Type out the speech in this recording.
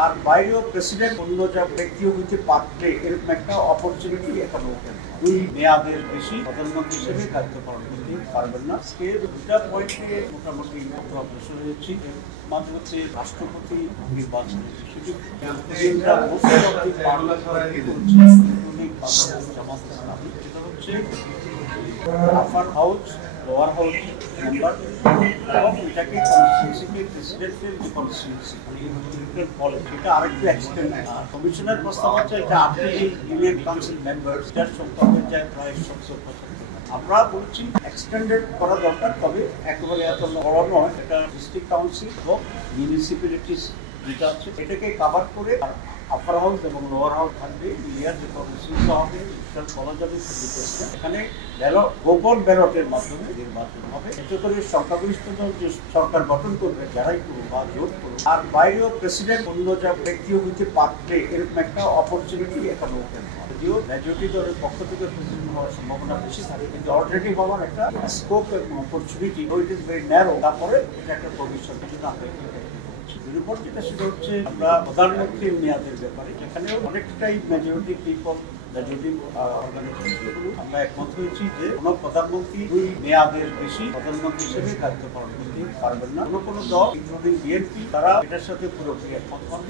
আর বাইরেও প্রেসিডেন্ট অন্য যা ব্যক্তিও হইতে পারবে এরকম একটা অপরচুনিটি এখন ওপেন। দুই মেয়াদের বেশি প্রধানমন্ত্রী হিসেবে দায়িত্ব পালন করতে পারবেন না। আজকে দুটা পয়েন্টে মোটামুটি অগ্রসর হয়েছি। মাঝে হচ্ছে রাষ্ট্রপতি নির্বাচনের সুযোগ যেটা হচ্ছে আপার হাউস, লোয়ার হাউস মেম্বার এবং এটাকে কনস্টিটিউশনে প্রেসিডেন্টের যে কনস্টিটিউশন এটা আরেকটু এক্সটেন্ড। কমিশনের প্রস্তাব হচ্ছে এটা আপনি ইউনিয়ন কাউন্সিল মেম্বার যার সংখ্যা হয়ে যায় প্রায় 70। আমরা বলছি এক্সটেন্ডেড করা দরকার, তবে একেবারে এত বড় নয়। এটা ডিস্ট্রিক্ট কাউন্সিল এবং মিউনিসিপ্যালিটিস যেটা আছে এটাকে কাভার করে আপার হাউস এবং লোয়ার হাউস থাকবে। মিলিয়ার যে কনস্টিটিউশন হবে বলা যাবে এখানে গোপন ব্যালটের মাধ্যমে নির্বাচন হবে। এতে করে সংখ্যাগরিষ্ঠ যে সরকার গঠন করবে যারাই করুক বা জোট করুক, আর বাইরেও প্রেসিডেন্ট অন্য যা ব্যক্তিও হইতে পারবে এরকম একটা অপরচুনিটি এখন ওপেন। যদিও মেজরিটি দলের পক্ষ থেকে প্রেসিডেন্ট হওয়ার সম্ভাবনা বেশি থাকে, কিন্তু অল্টারনেটিভ হওয়ার একটা স্কোপ এবং opportunity it is very narrow. তারপরে এটা একটা ভবিষ্যতের জন্য আমরা রিপোর্ট যেটা সেটা হচ্ছে আমরা প্রধানমন্ত্রীর মেয়াদের ব্যাপারে এখানেও অনেকটাই মেজরিটি পিপল আমরা একমত হয়েছি যে কোন প্রধানমন্ত্রী দুই মেয়াদের বেশি প্রধানমন্ত্রী হিসেবে দায়িত্ব পালন করতে পারবেন না। কোনো দল ইনক্লুডিং বিএনপি তারা এটার সাথে পুরোপুরি একমত হন।